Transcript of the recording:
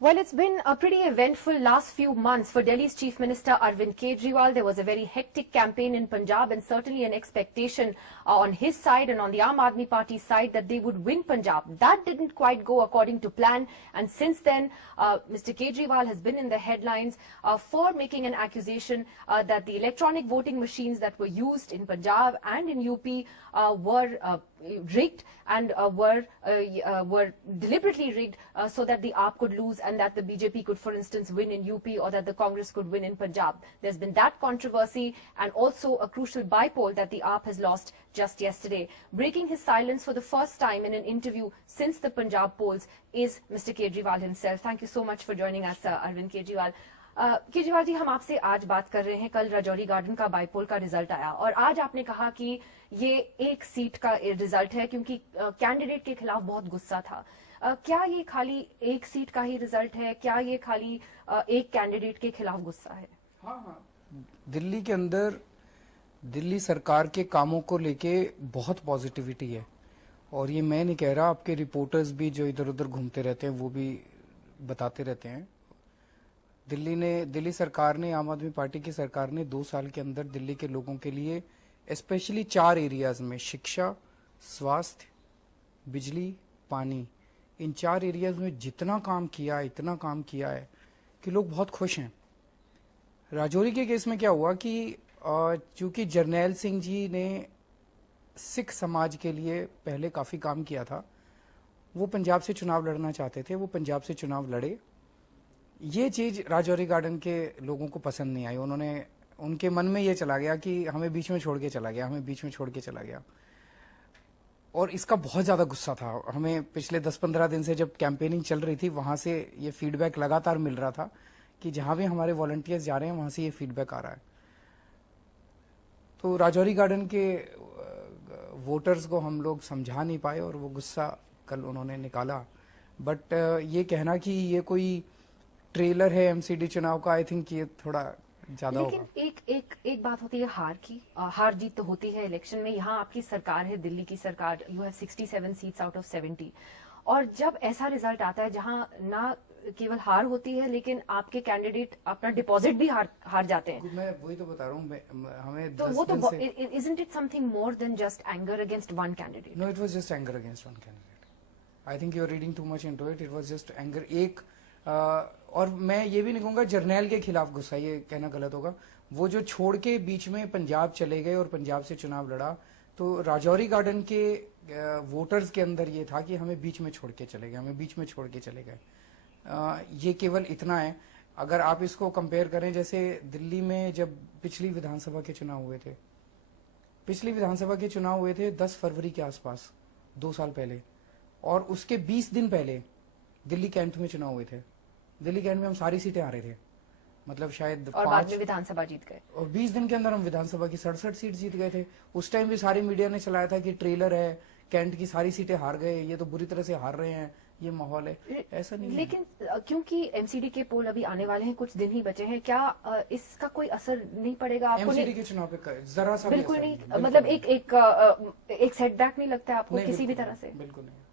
Well, it's been a pretty eventful last few months for Delhi's Chief Minister Arvind Kejriwal. There was a very hectic campaign in Punjab and certainly an expectation on his side and on the Aam Aadmi Party side that they would win Punjab. That didn't quite go according to plan, and since then Mr. Kejriwal has been in the headlines for making an accusation that the electronic voting machines that were used in Punjab and in UP were rigged and were deliberately rigged so that the AAP could lose and that the BJP could, for instance, win in UP, or that the Congress could win in Punjab. There's been that controversy and also a crucial by-poll that the AAP has lost just yesterday. Breaking his silence for the first time in an interview since the Punjab polls is Mr. Kejriwal himself. Thank you so much for joining us, Arvind Kejriwal. Kejriwal ji, हम आपसे आज बात कर रहे हैं। कल Rajouri garden का bypoll का रिजल्ट आया और आज आपने कहा कि ये एक सीट का रिजल्ट है क्योंकि कैंडिडेट के खिलाफ बहुत गुस्सा था। क्या ये खाली एक सीट का ही रिजल्ट है? क्या ये खाली एक कैंडिडेट के खिलाफ गुस्सा है? हाँ, दिल्ली के अंदर दिल्ली सरकार के कामों को लेके बहुत पॉजिटिविटी है और ये मैं नहीं कह रहा, आपके रिपोर्टर्स भी जो इधर उधर घूमते रहते हैं वो भी बताते रहते हैं। दिल्ली सरकार ने, आम आदमी पार्टी की सरकार ने 2 साल के अंदर दिल्ली के लोगों के लिए स्पेशली 4 एरियाज में शिक्षा, स्वास्थ्य, बिजली, पानी, इन 4 एरियाज में इतना काम किया है कि लोग बहुत खुश हैं। राजौरी के केस में क्या हुआ कि चूंकि जरनैल सिंह जी ने सिख समाज के लिए पहले काफी काम किया था, वो पंजाब से चुनाव लड़ना चाहते थे, वो पंजाब से चुनाव लड़े। ये चीज राजौरी गार्डन के लोगों को पसंद नहीं आई। उनके मन में ये चला गया कि हमें बीच में छोड़ के चला गया और इसका बहुत ज्यादा गुस्सा था। हमें पिछले 10-15 दिन से जब कैंपेनिंग चल रही थी वहां से ये फीडबैक लगातार मिल रहा था कि जहां भी हमारे वॉलंटियर्स जा रहे हैं वहां से ये फीडबैक आ रहा है। तो राजौरी गार्डन के वोटर्स को हम लोग समझा नहीं पाए और वो गुस्सा कल उन्होंने निकाला। बट ये कहना कि ये कोई ट्रेलर है एमसीडी चुनाव का, आई थिंक ये थोड़ा ज्यादा होगा। लेकिन एक बात होती है हार की, हार जीत तो होती है इलेक्शन में। यहाँ आपकी सरकार है, दिल्ली की सरकार, you have 67 seats out of 70, और जब ऐसा रिजल्ट आता है जहाँ ना केवल हार होती है लेकिन आपके कैंडिडेट अपना डिपॉजिट भी हार जाते हैं। मैं वही तो बता रहा हूँ, हमें तो वो तो isn't it something more than just anger against one candidate? No, it was just anger against one candidate. I think you are reading too much into it. It was just anger. और मैं ये भी नहीं कहूंगा जर्नैल के खिलाफ गुस्सा, ये कहना गलत होगा। वो जो छोड़ के बीच में पंजाब चले गए और पंजाब से चुनाव लड़ा, तो राजौरी गार्डन के वोटर्स के अंदर ये था कि हमें बीच में छोड़ के चले गए। ये केवल इतना है। अगर आप इसको कंपेयर करें, जैसे दिल्ली में जब पिछली विधानसभा के चुनाव हुए थे 10 फरवरी के आसपास, 2 साल पहले, और उसके 20 दिन पहले दिल्ली कैंट में चुनाव हुए थे। दिल्ली कैंट में हम सारी सीटें हारे थे, मतलब शायद और बाद में विधानसभा जीत गए, और 20 दिन के अंदर हम विधानसभा की 67 सीट जीत गए थे। उस टाइम भी सारी मीडिया ने चलाया था कि ट्रेलर है, कैंट की सारी सीटें हार गए, ये तो बुरी तरह से हार रहे हैं, ये माहौल है। ऐसा नहीं लेकिन क्योंकि एमसीडी के पोल अभी आने वाले हैं, कुछ दिन ही बचे हैं, क्या इसका कोई असर नहीं पड़ेगा आपको? एमसीडी के चुनाव पे जरा सा बिल्कुल नहीं, मतलब एक सेटबैक नहीं लगता है आपको किसी भी तरह से? बिल्कुल नहीं।